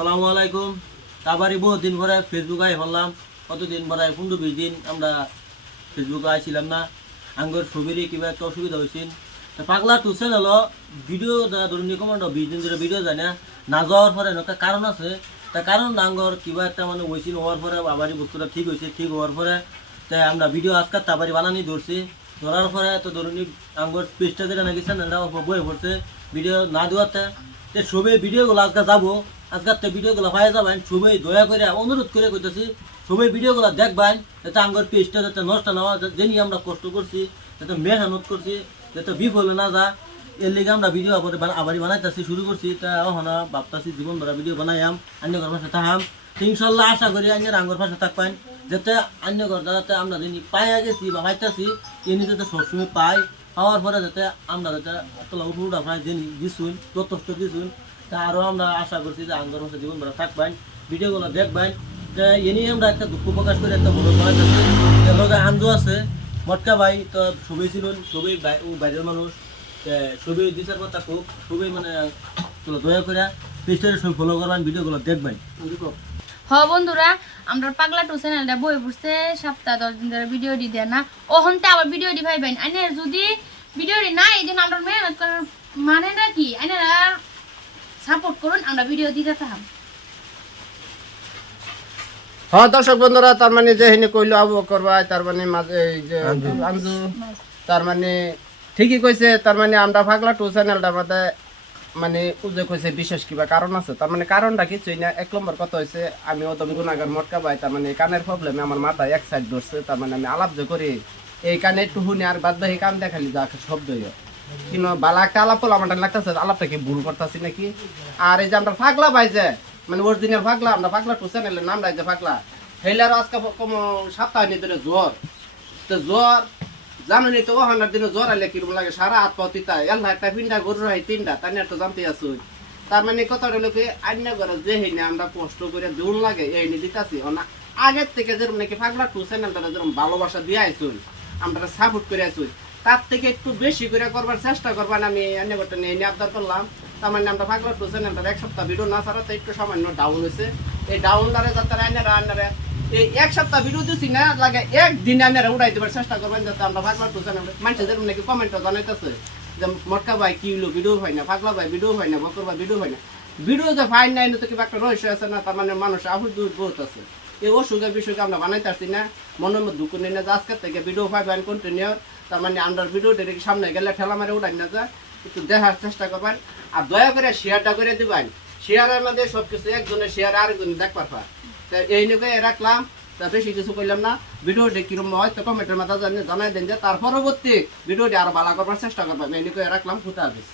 আসসালামু আলাইকুম। তারপরে বহুদিন পরে ফেসবুক আই হলাম। কতদিন পরে 15-20 দিন আমরা ফেসবুকে আইছিলাম না। আঙ্গর ছবিরই কিবা একটা অসুবিধা হয়েছিল। পাগলা টু চ্যানেল ভিডিও ধরুন কমান্ড 20 দিন ধরে ভিডিও যায় না যাওয়ার পরে একটা কারণ আছে। তা কারণ আঙ্গর কিবা একটা মানে হয়েছিল, হওয়ার পরে আবারই বস্তুটা ঠিক হয়েছে। ঠিক হওয়ার পরে তাই আমরা ভিডিও আজকে তারপরে বানানি ধরছি। ধরার পরে তো ধরুন আঙ্গর পেজটা যেটা নাকি চ্যানেলটা বয়ে পড়ছে ভিডিও না দেওয়াতে সবাই ভিডিওগুলো আজকে যাবো। আজকে ভিডিওগুলো পাই যাবেন। সবাই দয়া করে অনুরোধ করে কইতেছি সবাই ভিডিওগুলো দেখবেন, যাতে আঙ্গর পেজটা যাতে নষ্ট না হয়। যেনি আমরা কষ্ট করছি, যাতে মেহনত করছি, যাতে বিফল না যা, এর লিগে আমরা ভিডিও আবারই বানাইতেছি শুরু করছি। তা ওখানে ভাবতেছি জীবন ভরা ভিডিও বানাইম, অন্য ঘর পাশে থাকাম। ইনশাল্লাহ আশা করি অন্যের আঙ্গর পাশে থাকবেন, যাতে অন্য ঘর যাতে আমরা যিনি পাইয়া গেছি বা পাইতেছি তিনি যাতে সবসময় পাই। পাওয়ার পরে যাতে আমরা যাতে উঠা পাই যিনি দিছুন যথেষ্ট দিছুন। তা আরও আমরা আশা করছি যে আঙ্গর পাশে জীবন ভরা থাকবেন, ভিডিওগুলো দেখবেন। এ নিয়ে আমরা একটা দুঃখ প্রকাশ করে একটা বড় বানাইতেছি। আন্দু আছে মটকা ভাই, তো সবই ছিলেন, সবই বাইরের মানুষ, সবই বিচার কথা খুব সবই মানে দয়া করে পেজটারে সব ফলো করবেন, ভিডিওগুলো দেখবেন। বন্ধুরা, আমরা পাগলা টু চ্যানেলটা বই পড়ছে সপ্তাহ 10 দিন ধরে ভিডিও দি দেয় না। ওহনতে আবার ভিডিও দি ভাইবেন আইনে যদি ভিডিও দি না এই জন্য আমরা মেহনত করার মানে নাকি আইনারা সাপোর্ট করুন, আমরা ভিডিও দিতে থাম। হ্যাঁ দর্শক বন্ধুরা, তার মানে যে হিনে কইলো আবু বকর ভাই, তার মানে মাঝে এই যে আঞ্জু, তার মানে ঠিকই কইছে। তার মানে আমরা পাগলা টু চ্যানেলটার মধ্যে মানে উজে কইছে বিশেষ কিবা কারণ আছে। তার মানে কারণটা কিছুই না। 1 নম্বর কথা হয়েছে আমি অদম গুণাগার মটকা ভাই, তার মানে কানের প্রবলেমে আমার মাথায় এক সাইড ধরছে। তার মানে আমি আলাপ যে করি এই কানে একটু শুনি আর বাদ বাকি কান দেখালি যা শব্দ হয় কিন্তু বালা একটা আলাপ হলো আমার লাগতেছে আলাপটা কি ভুল করতেছি নাকি। আর এই যে আমরা পাগলা ভাই যে মানে অরিজিনাল পাগলা, আমরা পাগলা টু চ্যানেলের নাম রাখছে পাগলা। হেলার আজকে কম সপ্তাহ নিয়ে ধরে জ্বর, তো জ্বর জানুনি তো ওখানের দিনে জ্বর আইলে কিরকম লাগে, সারা হাত পাও তিতা এল্লা একটা পিন্ডা গরু হয় 3টা, তাই তো জানতে আছো। তার মানে কথাটা হলো কি আন্য করে যে হেনে আমরা কষ্ট করে দেউন লাগে এই নিয়ে দিতেছি না। আগের থেকে যেরকম নাকি পাগলা টু চ্যানেলটা যেরকম ভালোবাসা দিয়ে আইসুন, আমরা সাপোর্ট করে আইসুন, তার থেকে একটু বেশি করে করবার চেষ্টা করবেন। আমি অন্য করতে নিয়ে আবদার করলাম। তার মানে আমরা পাগলা টু চ্যানেলটা 1 সপ্তাহ ভিডিও না ছাড়াতে একটু সামান্য ডাউন হয়েছে। এই ডাউনটারে যাতে আইনারা এই 1 সপ্তাহ ভিডিও দিচ্ছি না লাগে একদিন আইনারা উড়াই দেবার চেষ্টা করবেন, যাতে আমরা পাগলা টু চ্যানেল মানুষের যেরকম নাকি কমেন্টটা জানাইতেছে যে মটকা ভাই কি হলো ভিডিও হয় না, পাগলা ভাই ভিডিও হয় না, বকর ভাই ভিডিও হয় না। ভিডিও যে ফাইন নাই তো কিবা একটা রহস্য আছে না। তার মানে মানুষ আহুর দূর বহুত আছে। এই অসুখের বিষয়কে আমরা বানাইতে পারছি না, মনের মধ্যে দুঃখ নেই না যে আজকের থেকে ভিডিও পাইবেন কন্টিনিউ। তার মানে আমরা ভিডিওটা সামনে গেলে ঠেলা মারে উঠাই না যায়, একটু দেখার চেষ্টা করবেন। আর দয়া করে শেয়ারটা করে দিবেন। শেয়ারের মধ্যে সবকিছু একজনের শেয়ার আরেকজনের দেখবার পায়। তাই এই নিয়ে রাখলাম, তা বেশি কিছু করলাম না। ভিডিওটি কিরকম হয় তো কমেন্টের মাথা জানাই দেন, যে তার পরবর্তী ভিডিওটি আরো ভালো করবার চেষ্টা করবেন। এই নিয়ে রাখলাম, খুদা হাফেজ।